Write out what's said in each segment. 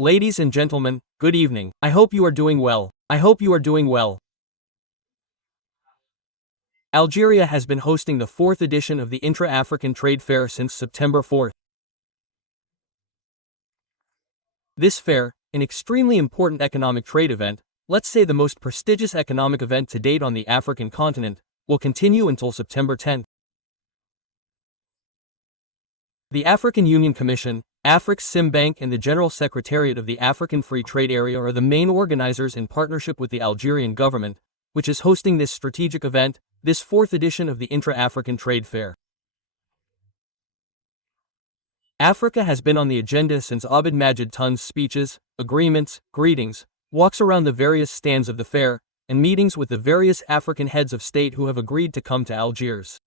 Ladies and gentlemen, good evening. I hope you are doing well. I hope you are doing well. Algeria has been hosting the 4th edition of the Intra-African Trade Fair since September 4th. This fair, an extremely important economic trade event, let's say the most prestigious economic event to date on the African continent, will continue until September 10th. The African Union Commission, Afrique Simbank and the General Secretariat of the African Free Trade Area are the main organizers in partnership with the Algerian government, which is hosting this strategic event, this 4th edition of the Intra-African Trade Fair. Africa has been on the agenda since Abd Majid Tebboun's speeches, agreements, greetings, walks around the various stands of the fair, and meetings with the various African heads of state who have agreed to come to Algiers.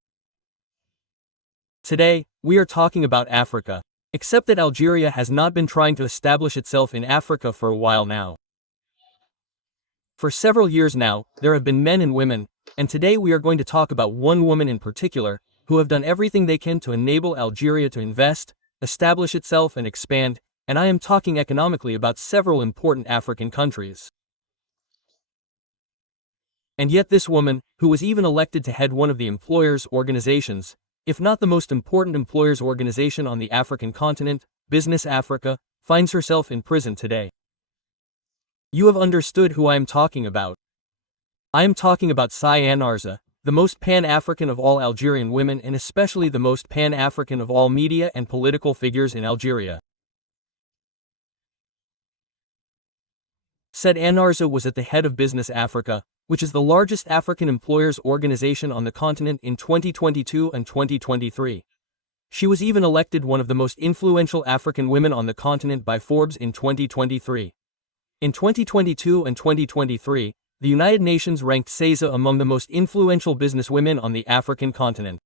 Today, we are talking about Africa, except that Algeria has not been trying to establish itself in Africa for a while now. For several years now, there have been men and women, and today we are going to talk about one woman in particular, who have done everything they can to enable Algeria to invest, establish itself and expand, and I am talking economically about several important African countries. And yet this woman, who was even elected to head one of the employers' organizations, if not the most important employers' organization on the African continent, Business Africa, finds herself in prison today. You have understood who I am talking about. I am talking about Saida Neghza, the most Pan-African of all Algerian women and especially the most Pan-African of all media and political figures in Algeria. Saida Neghza was at the head of Business Africa, which is the largest African employers organization on the continent in 2022 and 2023. She was even elected one of the most influential African women on the continent by Forbes in 2023. In 2022 and 2023, the United Nations ranked Saida among the most influential businesswomen on the African continent.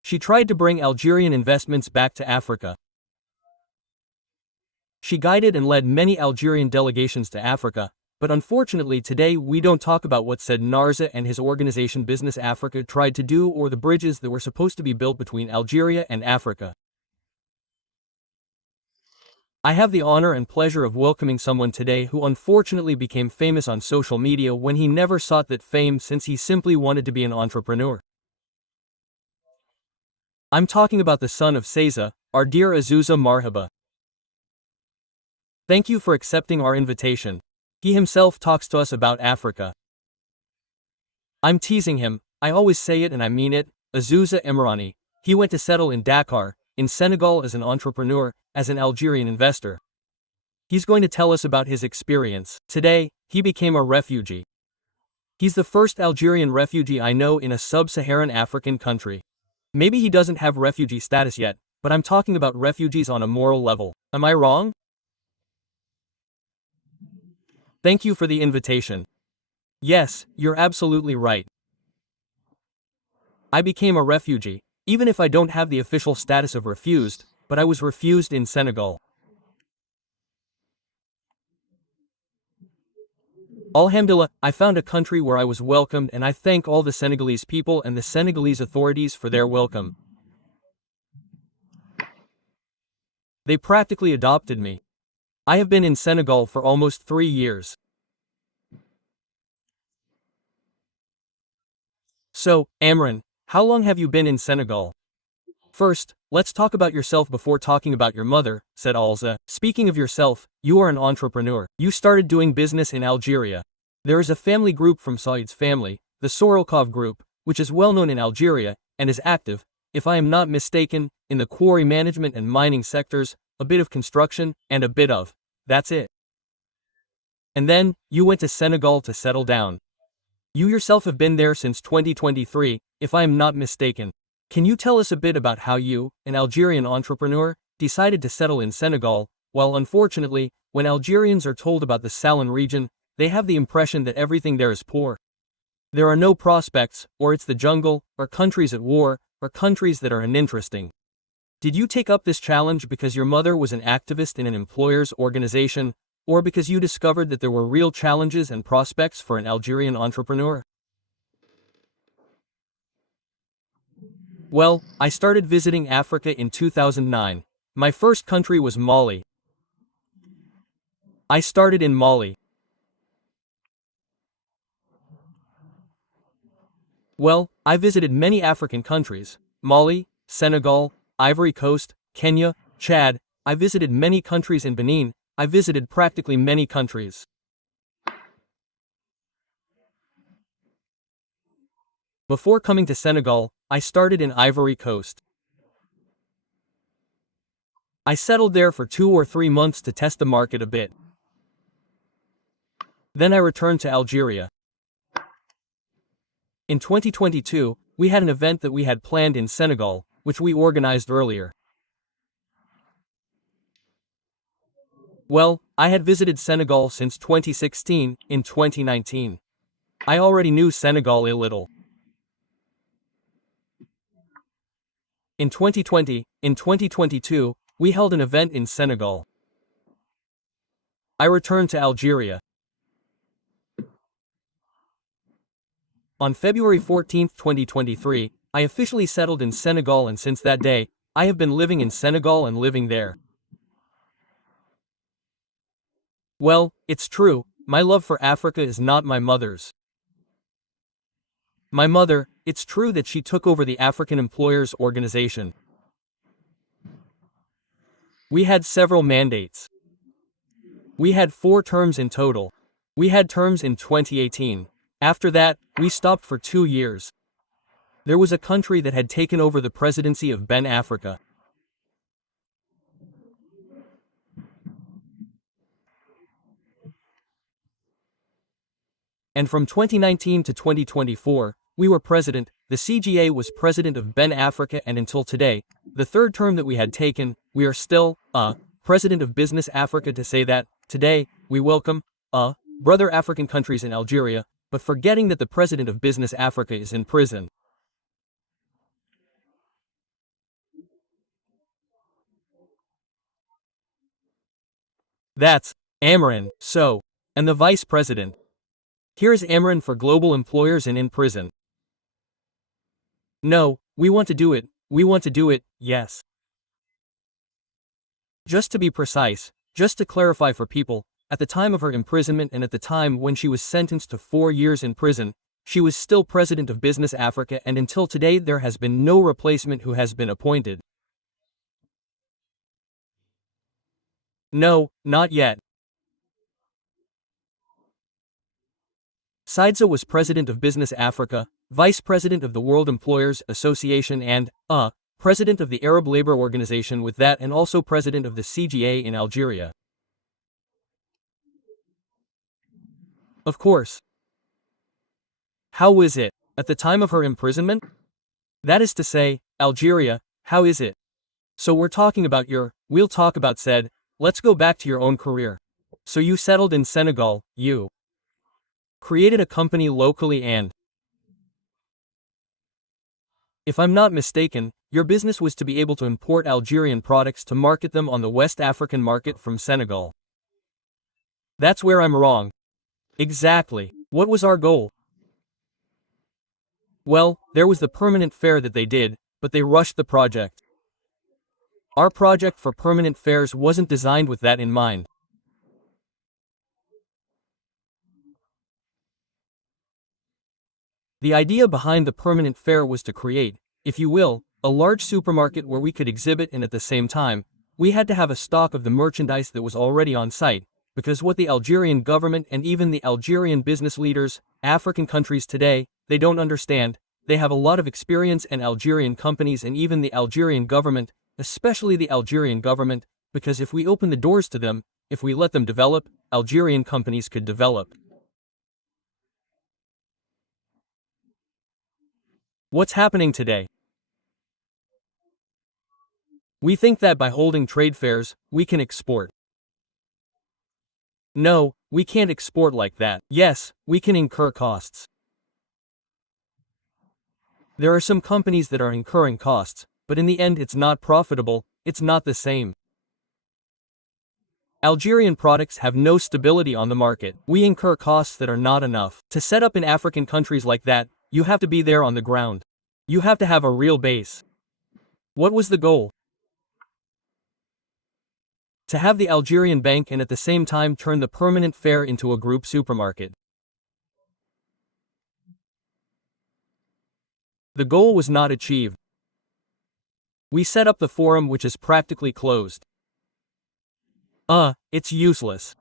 She tried to bring Algerian investments back to Africa. She guided and led many Algerian delegations to Africa, but unfortunately today we don't talk about what Saida Neghza and his organization Business Africa tried to do or the bridges that were supposed to be built between Algeria and Africa. I have the honor and pleasure of welcoming someone today who unfortunately became famous on social media when he never sought that fame since he simply wanted to be an entrepreneur. I'm talking about the son of Saida, our dear Azouza Marhaba. Thank you for accepting our invitation. He himself talks to us about Africa. I'm teasing him, I always say it and I mean it, Azouza Emrani. He went to settle in Dakar, in Senegal as an entrepreneur, as an Algerian investor. He's going to tell us about his experience. Today, he became a refugee. He's the first Algerian refugee I know in a sub-Saharan African country. Maybe he doesn't have refugee status yet, but I'm talking about refugees on a moral level. Am I wrong? Thank you for the invitation. Yes, you're absolutely right. I became a refugee, even if I don't have the official status of refused, but I was refused in Senegal. Alhamdulillah, I found a country where I was welcomed and I thank all the Senegalese people and the Senegalese authorities for their welcome. They practically adopted me. I have been in Senegal for almost 3 years. So, Amran, how long have you been in Senegal? First, let's talk about yourself before talking about your mother, said Alza. Speaking of yourself, you are an entrepreneur. You started doing business in Algeria. There is a family group from Said's family, the Sorolkov Group, which is well known in Algeria, and is active, if I am not mistaken, in the quarry management and mining sectors, a bit of construction, and a bit of. That's it. And then, you went to Senegal to settle down. You yourself have been there since 2023, if I am not mistaken. Can you tell us a bit about how you, an Algerian entrepreneur, decided to settle in Senegal, while unfortunately, when Algerians are told about the Sahel region, they have the impression that everything there is poor. There are no prospects, or it's the jungle, or countries at war, or countries that are uninteresting. Did you take up this challenge because your mother was an activist in an employer's organization, or because you discovered that there were real challenges and prospects for an Algerian entrepreneur? Well, I started visiting Africa in 2009. My first country was Mali. I started in Mali. Well, I visited many African countries. Mali, Senegal, Ivory Coast, Kenya, Chad. I visited many countries in Benin. I visited practically many countries. Before coming to Senegal, I started in Ivory Coast. I settled there for 2 or 3 months to test the market a bit. Then I returned to Algeria. In 2022, we had an event that we had planned in Senegal, which we organized earlier. Well, I had visited Senegal since 2016, in 2019. I already knew Senegal a little. In 2022, we held an event in Senegal. I returned to Algeria. On February 14, 2023, I officially settled in Senegal, and since that day, I have been living in Senegal and living there. Well, it's true, my love for Africa is not my mother's. My mother, it's true that she took over the African Employers Organization. We had several mandates. We had 4 terms in total. We had terms in 2018. After that, we stopped for 2 years. There was a country that had taken over the presidency of Ben Africa. And from 2019 to 2024, we were president, the CGA was president of Ben Africa, and until today, the 3rd term that we had taken, we are still, president of Business Africa. To say that, today, we welcome, brother African countries in Algeria, but forgetting that the president of Business Africa is in prison. That's Amran, so, and the vice president. Here's Amran for global employers and in prison. No, we want to do it, yes. Just to be precise, just to clarify for people, at the time of her imprisonment and at the time when she was sentenced to 4 years in prison, she was still president of Business Africa, and until today there has been no replacement who has been appointed. No, not yet. Saida was president of Business Africa, vice president of the World Employers Association, and, president of the Arab Labor Organization with that, and also president of the CGA in Algeria. Of course. How is it, at the time of her imprisonment? That is to say, Algeria, how is it? So we'll talk about said, let's go back to your own career. So you settled in Senegal, you created a company locally, and if I'm not mistaken, your business was to be able to import Algerian products to market them on the West African market from Senegal. That's where I'm wrong. Exactly. What was our goal? Well, there was the permanent fair that they did, but they rushed the project. Our project for permanent fairs wasn't designed with that in mind. The idea behind the permanent fair was to create, if you will, a large supermarket where we could exhibit, and at the same time, we had to have a stock of the merchandise that was already on site, because what the Algerian government and even the Algerian business leaders, African countries today, they don't understand. They have a lot of experience, and Algerian companies and even the Algerian government, especially the Algerian government, because if we open the doors to them, if we let them develop, Algerian companies could develop. What's happening today? We think that by holding trade fairs, we can export. No, we can't export like that. Yes, we can incur costs. There are some companies that are incurring costs, but in the end it's not profitable, it's not the same. Algerian products have no stability on the market. We incur costs that are not enough. To set up in African countries like that, you have to be there on the ground. You have to have a real base. What was the goal? To have the Algerian bank and at the same time turn the permanent fair into a group supermarket. The goal was not achieved. We set up the forum, which is practically closed. It's useless.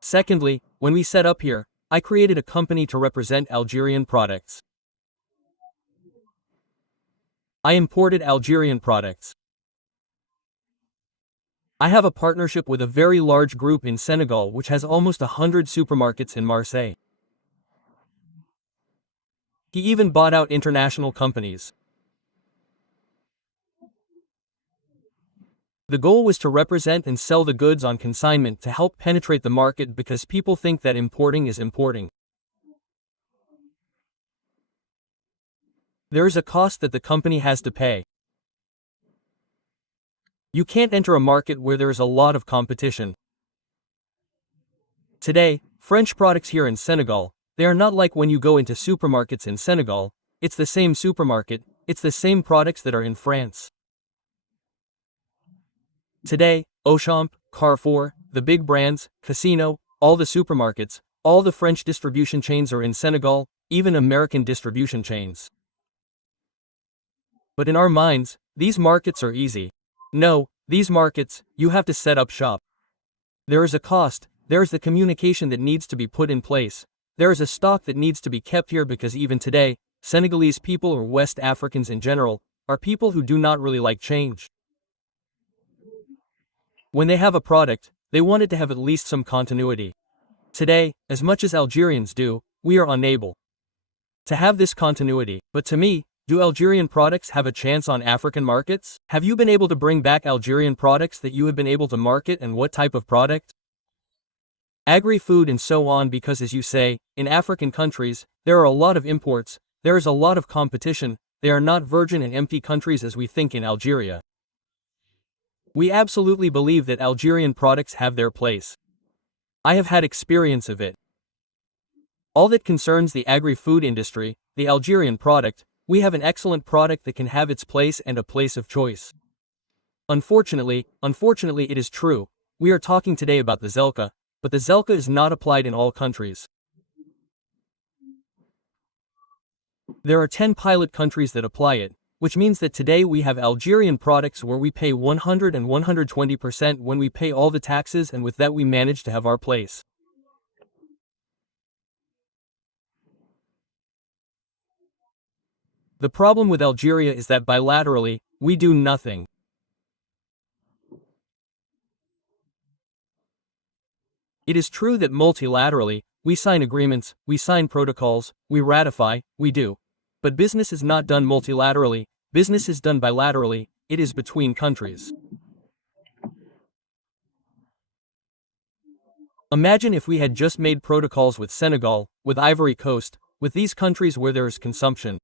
Secondly, when we set up here, I created a company to represent Algerian products. I imported Algerian products. I have a partnership with a very large group in Senegal which has almost 100 supermarkets in Marseille. He even bought out international companies. The goal was to represent and sell the goods on consignment to help penetrate the market because people think that importing is importing. There is a cost that the company has to pay. You can't enter a market where there is a lot of competition. Today, French products here in Senegal, they are not like when you go into supermarkets in Senegal. It's the same supermarket, it's the same products that are in France. Today, Auchan, Carrefour, the big brands, Casino, all the supermarkets, all the French distribution chains are in Senegal, even American distribution chains. But in our minds, these markets are easy. No, these markets, you have to set up shop. There is a cost, there is the communication that needs to be put in place, there is a stock that needs to be kept here because even today, Senegalese people or West Africans in general, are people who do not really like change. When they have a product, they want it to have at least some continuity. Today, as much as Algerians do, we are unable to have this continuity. But to me, do Algerian products have a chance on African markets? Have you been able to bring back Algerian products that you have been able to market, and what type of product? Agri-food and so on, because as you say, in African countries, there are a lot of imports, there is a lot of competition, they are not virgin and empty countries as we think in Algeria. We absolutely believe that Algerian products have their place. I have had experience of it. All that concerns the agri-food industry, the Algerian product, we have an excellent product that can have its place and a place of choice. Unfortunately it is true, we are talking today about the Zelka, but the Zelka is not applied in all countries. There are 10 pilot countries that apply it, which means that today we have Algerian products where we pay 100 and 120% when we pay all the taxes, and with that we manage to have our place. The problem with Algeria is that bilaterally, we do nothing. It is true that multilaterally, we sign agreements, we sign protocols, we ratify, we do. But business is not done multilaterally, business is done bilaterally, it is between countries. Imagine if we had just made protocols with Senegal, with Ivory Coast, with these countries where there is consumption.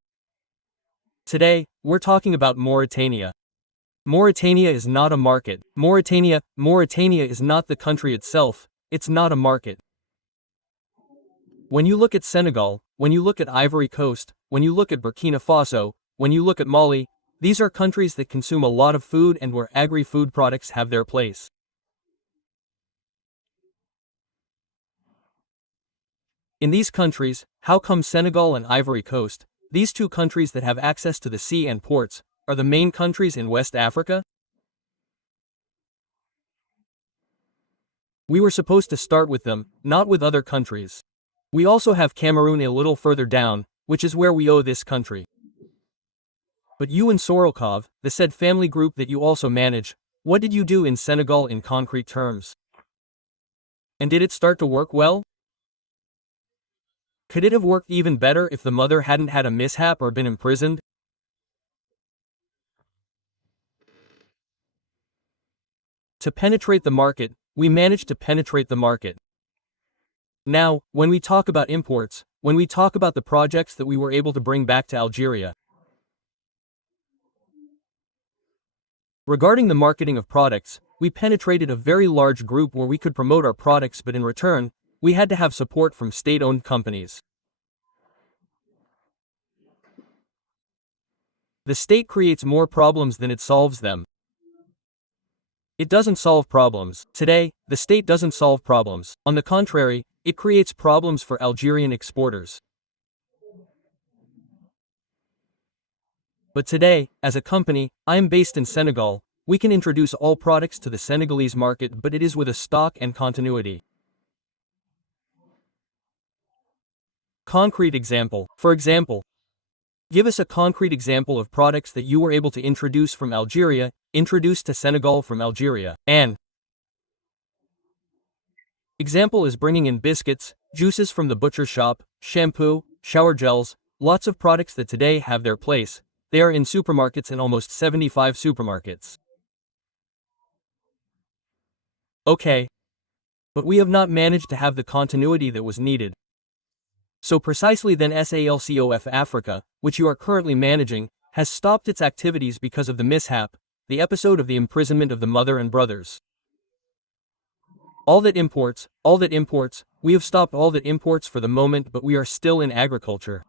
Today, we're talking about Mauritania. Mauritania is not a market. Mauritania is not the country itself, it's not a market. When you look at Senegal, when you look at Ivory Coast, when you look at Burkina Faso, when you look at Mali, these are countries that consume a lot of food and where agri-food products have their place. In these countries, how come Senegal and Ivory Coast, these two countries that have access to the sea and ports, are the main countries in West Africa? We were supposed to start with them, not with other countries. We also have Cameroon a little further down, which is where we owe this country. But you and Sorokov, the said family group that you also manage, what did you do in Senegal in concrete terms? And did it start to work well? Could it have worked even better if the mother hadn't had a mishap or been imprisoned? To penetrate the market, we managed to penetrate the market. Now, when we talk about imports, when we talk about the projects that we were able to bring back to Algeria. Regarding the marketing of products, we penetrated a very large group where we could promote our products, but in return, we had to have support from state-owned companies. The state creates more problems than it solves them. It doesn't solve problems. Today, the state doesn't solve problems. On the contrary, it creates problems for Algerian exporters. But today, as a company, I am based in Senegal. We can introduce all products to the Senegalese market, but it is with a stock and continuity. Concrete example. For example, give us a concrete example of products that you were able to introduce from Algeria, introduced to Senegal from Algeria. An example is bringing in biscuits, juices from the butcher shop, shampoo, shower gels, lots of products that today have their place. They are in supermarkets in almost 75 supermarkets. Okay. But we have not managed to have the continuity that was needed. So precisely then SALCOF Africa, which you are currently managing, has stopped its activities because of the mishap, the episode of the imprisonment of the mother and brothers. All that imports, we have stopped all that imports for the moment, but we are still in agriculture.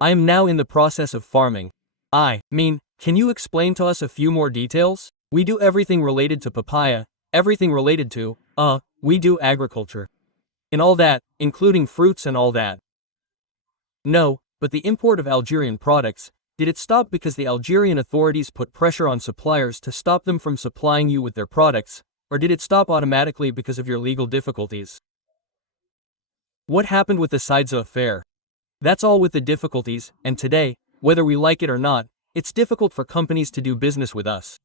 I am now in the process of farming. Can you explain to us a few more details? We do everything related to papaya, everything related to, we do agriculture. And all that, including fruits and all that. No, but the import of Algerian products, did it stop because the Algerian authorities put pressure on suppliers to stop them from supplying you with their products, or did it stop automatically because of your legal difficulties? What happened with the Saida affair? That's all with the difficulties, and today, whether we like it or not, it's difficult for companies to do business with us.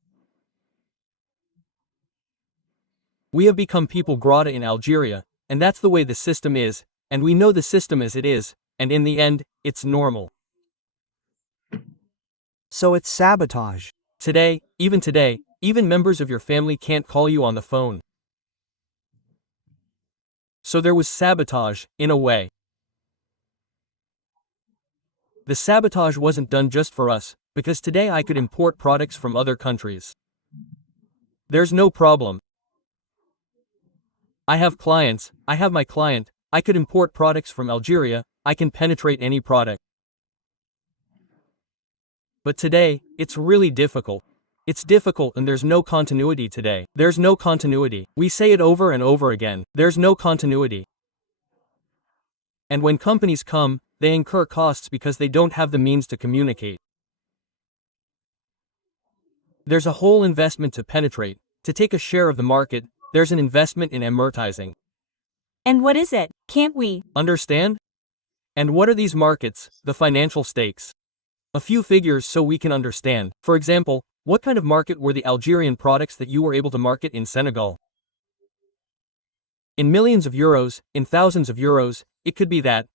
We have become people grata in Algeria, and that's the way the system is, and we know the system as it is, and in the end, it's normal. So it's sabotage. Today, even members of your family can't call you on the phone. So there was sabotage, in a way. The sabotage wasn't done just for us, because today I could import products from other countries. There's no problem. I have clients, I have my client, I could import products from Algeria, I can penetrate any product. But today, it's really difficult. It's difficult and there's no continuity today. There's no continuity. We say it over and over again. There's no continuity. And when companies come, they incur costs because they don't have the means to communicate. There's a whole investment to penetrate, to take a share of the market, there's an investment in advertising. And what is it? Can't we understand? And what are these markets, the financial stakes? A few figures so we can understand. For example, what kind of market were the Algerian products that you were able to market in Senegal? In millions of euros, in thousands of euros, it could be that,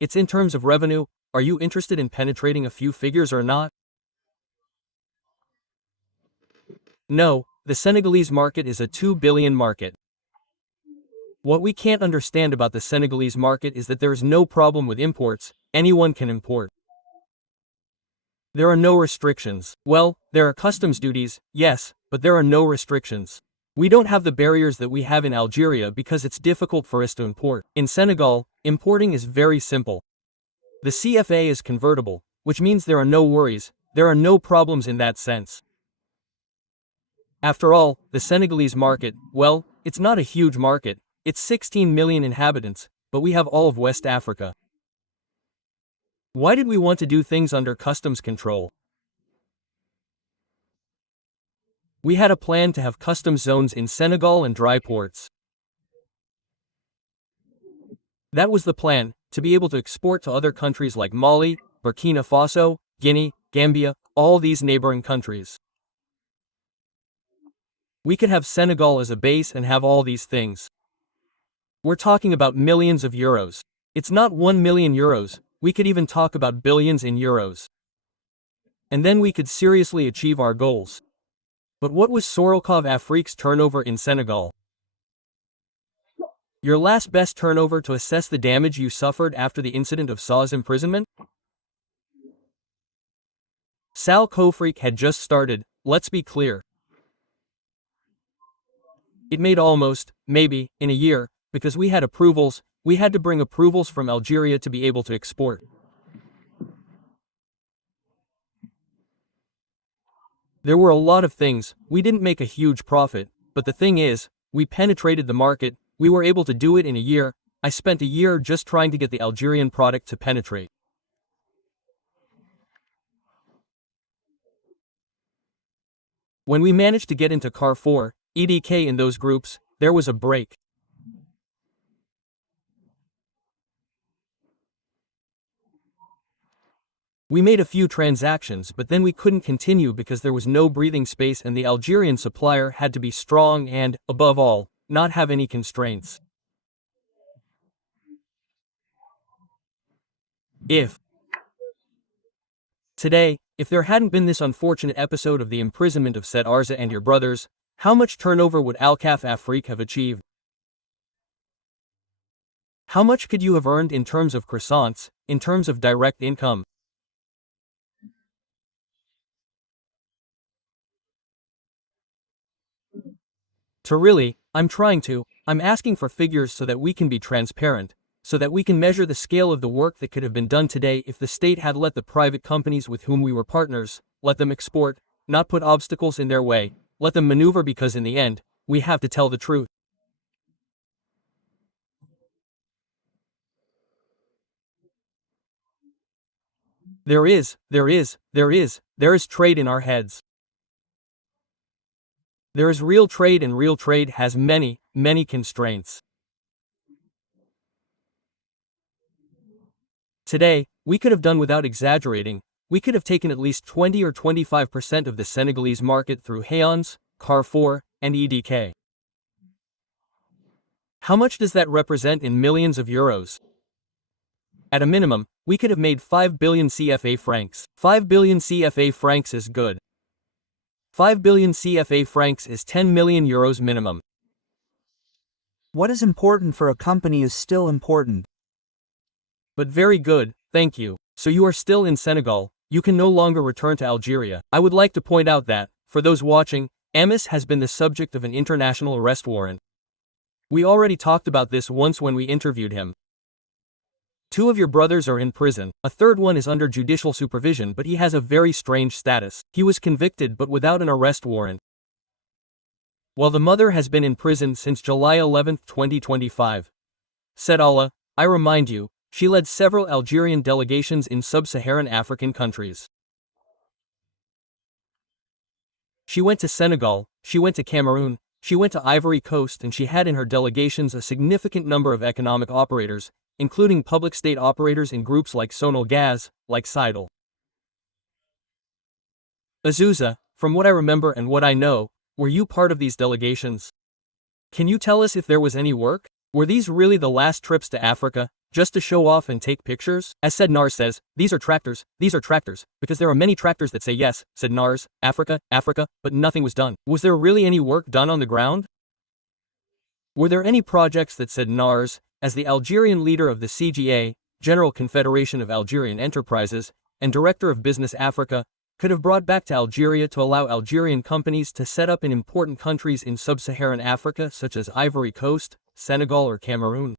it's in terms of revenue. Are you interested in penetrating a few figures or not? No, the Senegalese market is a 2 billion market. What we can't understand about the Senegalese market is that there is no problem with imports, anyone can import. There are no restrictions. Well, there are customs duties, yes, but there are no restrictions. We don't have the barriers that we have in Algeria because it's difficult for us to import. In Senegal, importing is very simple. The CFA is convertible, which means there are no worries, there are no problems in that sense. After all, the Senegalese market, well, it's not a huge market, it's 16 million inhabitants, but we have all of West Africa. Why did we want to do things under customs control? We had a plan to have customs zones in Senegal and dry ports. That was the plan, to be able to export to other countries like Mali, Burkina Faso, Guinea, Gambia, all these neighboring countries. We could have Senegal as a base and have all these things. We're talking about millions of euros. It's not 1 million euros, we could even talk about billions in euros. And then we could seriously achieve our goals. But what was Sorokov Afrique's turnover in Senegal? Your last best turnover to assess the damage you suffered after the incident of Saw's imprisonment? Sal Kofrique had just started, let's be clear. It made almost, maybe, in a year, because we had approvals, we had to bring approvals from Algeria to be able to export. There were a lot of things, we didn't make a huge profit, but the thing is, we penetrated the market, we were able to do it in a year. I spent a year just trying to get the Algerian product to penetrate. When we managed to get into Carrefour, EDK in those groups, there was a break. We made a few transactions, but then we couldn't continue because there was no breathing space and the Algerian supplier had to be strong and, above all, not have any constraints. If there hadn't been this unfortunate episode of the imprisonment of cette and your brothers, how much turnover would lAfrique have achieved? How much could you have earned in terms of croissants, in terms of direct income? I'm asking for figures so that we can be transparent, so that we can measure the scale of the work that could have been done today if the state had let the private companies with whom we were partners, let them export, not put obstacles in their way, let them maneuver because in the end, we have to tell the truth. There is trade in our heads. There is real trade and real trade has many, many constraints. Today, we could have done without exaggerating, we could have taken at least 20 or 25% of the Senegalese market through Hayons, Carrefour, and EDK. How much does that represent in millions of euros? At a minimum, we could have made 5 billion CFA francs. 5 billion CFA francs is good. 5 billion CFA francs is 10 million euros minimum. What is important for a company is still important. But very good, thank you. So you are still in Senegal, you can no longer return to Algeria. I would like to point out that, for those watching, Amis has been the subject of an international arrest warrant. We already talked about this once when we interviewed him. 2 of your brothers are in prison, a third one is under judicial supervision but he has a very strange status. He was convicted but without an arrest warrant. While the mother has been in prison since July 11, 2025. Said Allah, I remind you, she led several Algerian delegations in sub-Saharan African countries. She went to Senegal, she went to Cameroon, she went to Ivory Coast and she had in her delegations a significant number of economic operators, including public state operators in groups like Sonal Gaz, like Saida. Azusa, from what I remember and what I know, were you part of these delegations? Can you tell us if there was any work? Were these really the last trips to Africa, just to show off and take pictures? As said Nars says, these are tractors, because there are many tractors that say yes, said Nars, Africa, but nothing was done. Was there really any work done on the ground? Were there any projects that said Nars, as the Algerian leader of the CGA, General Confederation of Algerian Enterprises, and Director of Business Africa, could have brought back to Algeria to allow Algerian companies to set up in important countries in sub-Saharan Africa such as Ivory Coast, Senegal or Cameroon?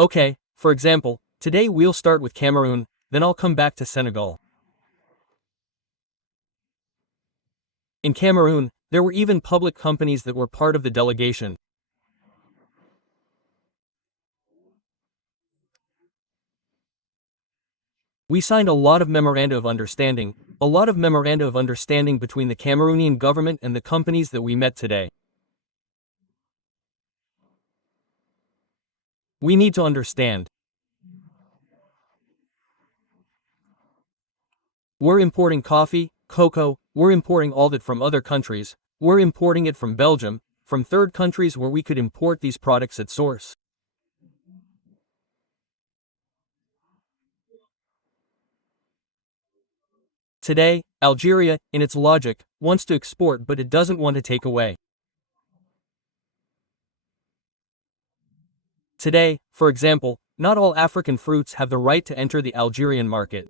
Okay, for example, today we'll start with Cameroon, then I'll come back to Senegal. In Cameroon, there were even public companies that were part of the delegation. We signed a lot of memoranda of understanding between the Cameroonian government and the companies that we met today. We need to understand. We're importing coffee, cocoa, we're importing all that from other countries, we're importing it from Belgium, from third countries where we could import these products at source. Today, Algeria, in its logic, wants to export but it doesn't want to take away. Today, for example, not all African fruits have the right to enter the Algerian market.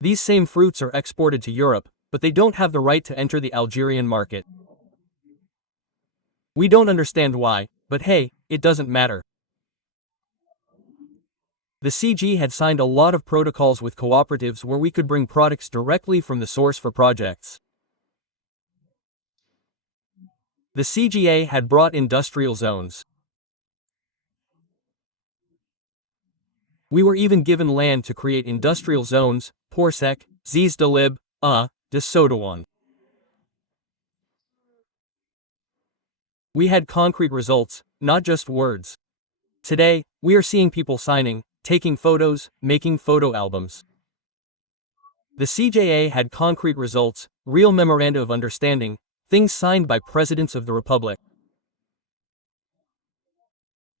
These same fruits are exported to Europe, but they don't have the right to enter the Algerian market. We don't understand why, but hey, it doesn't matter. The CG had signed a lot of protocols with cooperatives where we could bring products directly from the source for projects. The CGA had brought industrial zones. We were even given land to create industrial zones, Porsek, Ziz Dalib, de Sodawan. We had concrete results, not just words. Today, we are seeing people signing, taking photos, making photo albums. The CJA had concrete results, real memoranda of understanding, things signed by presidents of the republic.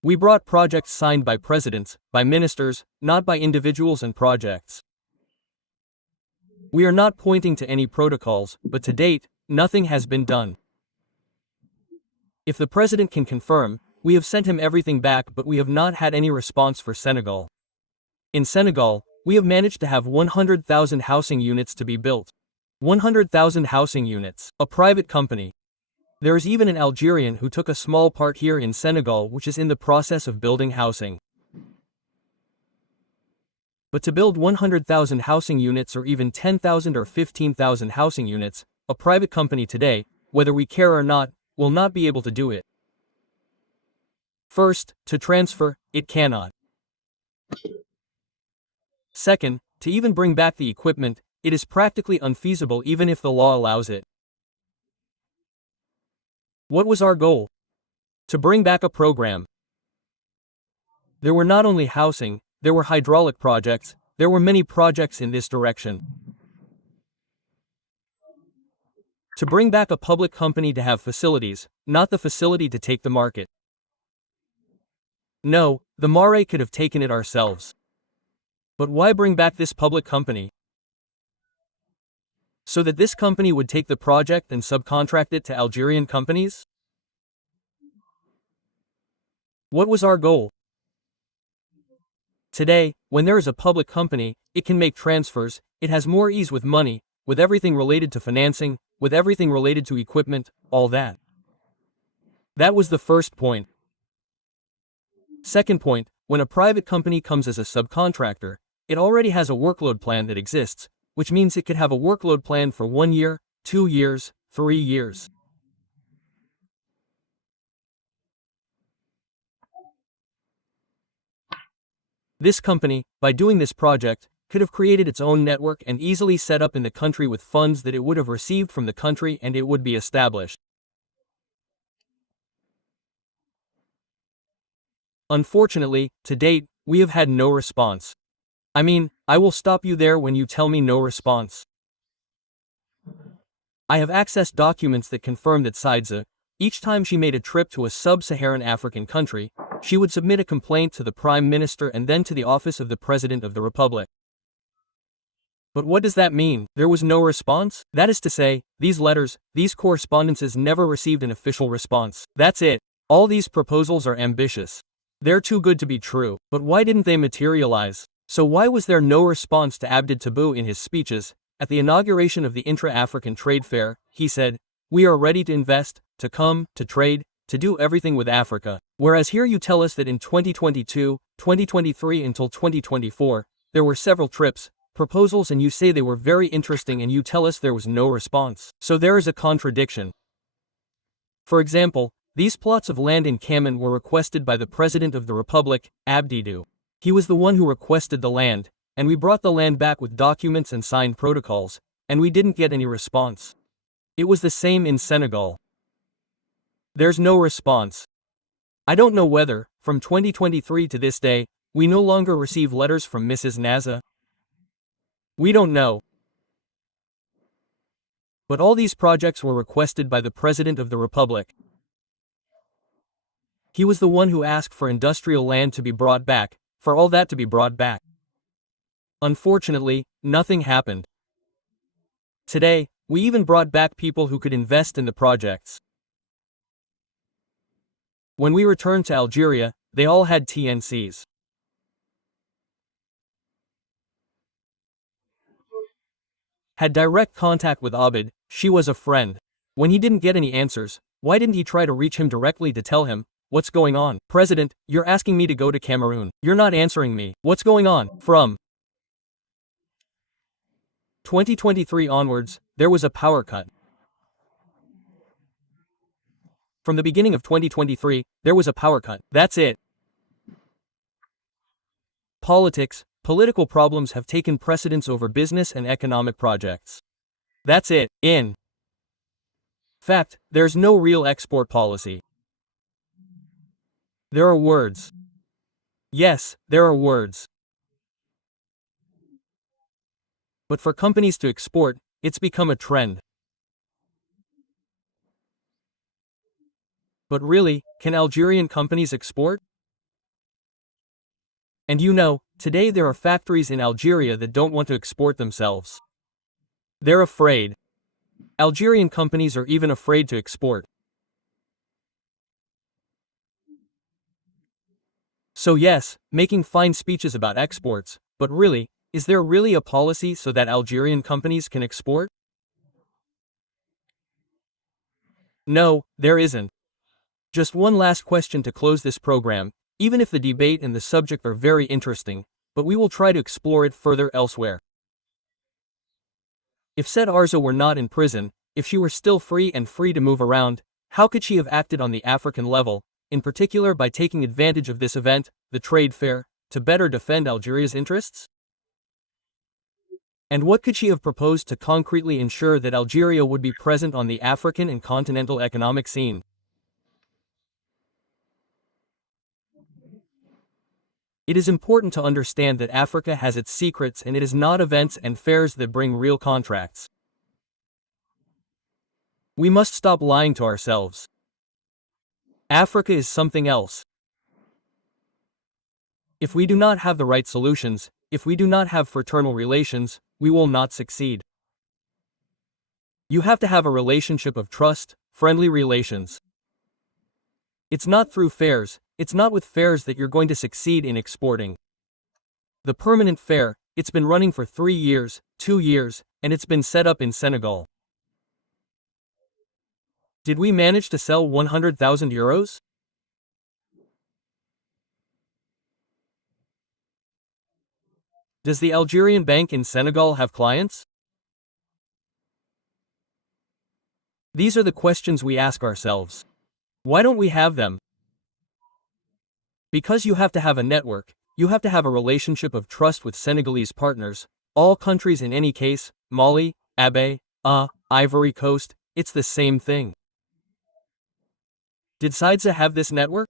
We brought projects signed by presidents, by ministers, not by individuals and projects. We are not pointing to any protocols, but to date, nothing has been done. If the president can confirm, we have sent him everything back, but we have not had any response for Senegal. In Senegal, we have managed to have 100,000 housing units to be built. 100,000 housing units, a private company. There is even an Algerian who took a small part here in Senegal, which is in the process of building housing. But to build 100,000 housing units or even 10,000 or 15,000 housing units, a private company today, whether we care or not, will not be able to do it. First, to transfer, it cannot. Second, to even bring back the equipment, it is practically unfeasible even if the law allows it. What was our goal? To bring back a program. There were not only housing, there were hydraulic projects, there were many projects in this direction. To bring back a public company to have facilities, not the facility to take the market. No, the Mare could have taken it ourselves. But why bring back this public company? So that this company would take the project and subcontract it to Algerian companies? What was our goal? Today, when there is a public company, it can make transfers, it has more ease with money, with everything related to financing, with everything related to equipment, all that. That was the first point. Second point, when a private company comes as a subcontractor, it already has a workload plan that exists, which means it could have a workload plan for 1 year, 2 years, 3 years. This company, by doing this project, could have created its own network and easily set up in the country with funds that it would have received from the country, and it would be established. Unfortunately, to date, we have had no response. I mean, I will stop you there when you tell me no response. I have accessed documents that confirm that Saida, each time she made a trip to a sub-Saharan African country, she would submit a complaint to the Prime Minister and then to the office of the President of the Republic. But what does that mean? There was no response? That is to say, these letters, these correspondences never received an official response. That's it. All these proposals are ambitious. They're too good to be true. But why didn't they materialize? So why was there no response to Abdou Tabou in his speeches? At the inauguration of the Intra-African Trade Fair, he said, "We are ready to invest, to come, to trade, to do everything with Africa." Whereas here you tell us that in 2022, 2023 until 2024, there were several trips, proposals, and you say they were very interesting, and you tell us there was no response. So there is a contradiction. For example, these plots of land in Kamen were requested by the President of the Republic, Abdou. He was the one who requested the land, and we brought the land back with documents and signed protocols, and we didn't get any response. It was the same in Senegal. There's no response. I don't know whether, from 2023 to this day, we no longer receive letters from Mrs. Neghza. We don't know. But all these projects were requested by the President of the Republic. He was the one who asked for industrial land to be brought back, for all that to be brought back. Unfortunately, nothing happened. Today, we even brought back people who could invest in the projects. When we returned to Algeria, they all had TNCs. Had direct contact with Abid, she was a friend. When he didn't get any answers, why didn't he try to reach him directly to tell him, What's going on? President, you're asking me to go to Cameroon. You're not answering me. What's going on? From 2023 onwards, there was a power cut. From the beginning of 2023, there was a power cut. That's it. Political problems have taken precedence over business and economic projects. That's it. In fact, there's no real export policy. There are words. Yes, there are words. But for companies to export, it's become a trend. But really, can Algerian companies export? And you know, today there are factories in Algeria that don't want to export themselves. They're afraid. Algerian companies are even afraid to export. So yes, making fine speeches about exports, but really, is there really a policy so that Algerian companies can export? No, there isn't. Just one last question to close this program, even if the debate and the subject are very interesting, but we will try to explore it further elsewhere. If said Arza were not in prison, if she were still free to move around, how could she have acted on the African level, in particular by taking advantage of this event, the trade fair, to better defend Algeria's interests? And what could she have proposed to concretely ensure that Algeria would be present on the African and continental economic scene? It is important to understand that Africa has its secrets, and it is not events and fairs that bring real contracts. We must stop lying to ourselves. Africa is something else. If we do not have the right solutions, if we do not have fraternal relations, we will not succeed. You have to have a relationship of trust, friendly relations. It's not through fairs, it's not with fairs that you're going to succeed in exporting. The permanent fair, it's been running for 3 years, 2 years, and it's been set up in Senegal. Did we manage to sell 100,000 euros? Does the Algerian bank in Senegal have clients? These are the questions we ask ourselves. Why don't we have them? Because you have to have a network, you have to have a relationship of trust with Senegalese partners, all countries in any case, Mali, Abe, Ivory Coast, it's the same thing. Did Saida have this network?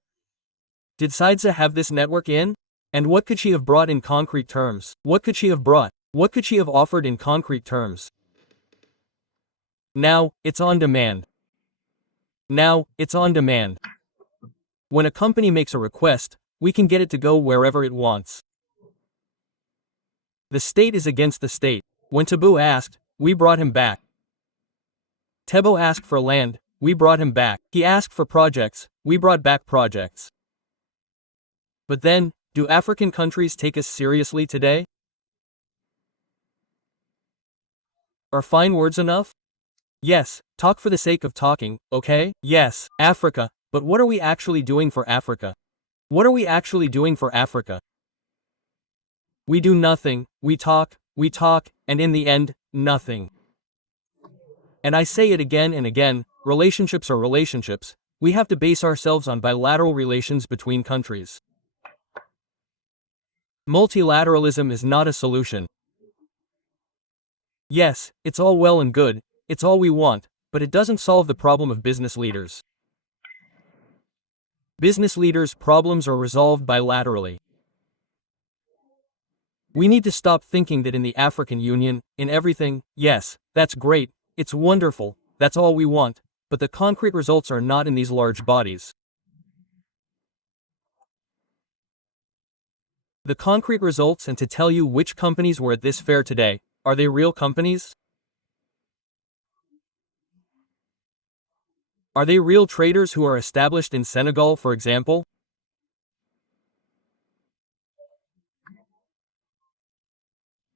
Did Saida have this network in? And what could she have brought in concrete terms? What could she have brought? What could she have offered in concrete terms? Now, it's on demand. Now, it's on demand. When a company makes a request, we can get it to go wherever it wants. The state is against the state. When Tabou asked, we brought him back. Tebo asked for land, we brought him back. He asked for projects, we brought back projects. But then, do African countries take us seriously today? Are fine words enough? Yes, talk for the sake of talking, okay? Yes, Africa, but what are we actually doing for Africa? What are we actually doing for Africa? We do nothing, we talk, and in the end, nothing. And I say it again and again, relationships are relationships, we have to base ourselves on bilateral relations between countries. Multilateralism is not a solution. Yes, it's all well and good, it's all we want, but it doesn't solve the problem of business leaders. Business leaders' problems are resolved bilaterally. We need to stop thinking that in the African Union, in everything, yes, that's great, it's wonderful, that's all we want, but the concrete results are not in these large bodies. The concrete results, and to tell you which companies were at this fair today, are they real companies? Are they real traders who are established in Senegal, for example?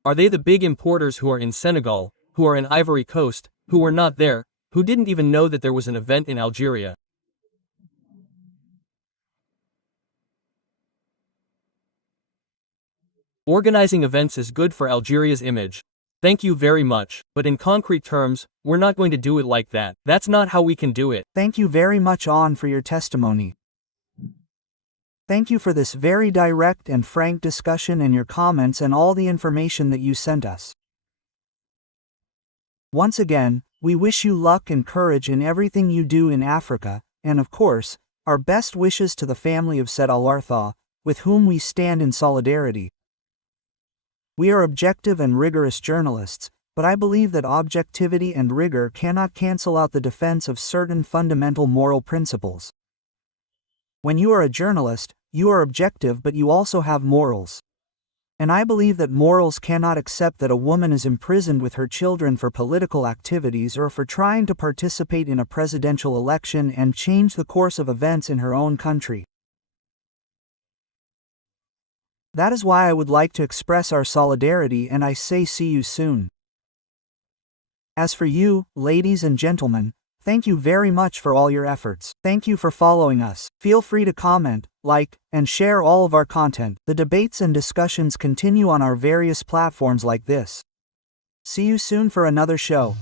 Are they the big importers who are in Senegal, who are in Ivory Coast, who were not there, who didn't even know that there was an event in Algeria? Organizing events is good for Algeria's image. Thank you very much, but in concrete terms, we're not going to do it like that. That's not how we can do it. Thank you very much On for your testimony. Thank you for this very direct and frank discussion and your comments and all the information that you sent us. Once again, we wish you luck and courage in everything you do in Africa, and of course, our best wishes to the family of Said Al-Artha, with whom we stand in solidarity. We are objective and rigorous journalists, but I believe that objectivity and rigor cannot cancel out the defense of certain fundamental moral principles. When you are a journalist, you are objective but you also have morals. And I believe that morals cannot accept that a woman is imprisoned with her children for political activities or for trying to participate in a presidential election and change the course of events in her own country. That is why I would like to express our solidarity and I say see you soon. As for you, ladies and gentlemen, thank you very much for all your efforts. Thank you for following us. Feel free to comment, like, and share all of our content. The debates and discussions continue on our various platforms like this. See you soon for another show.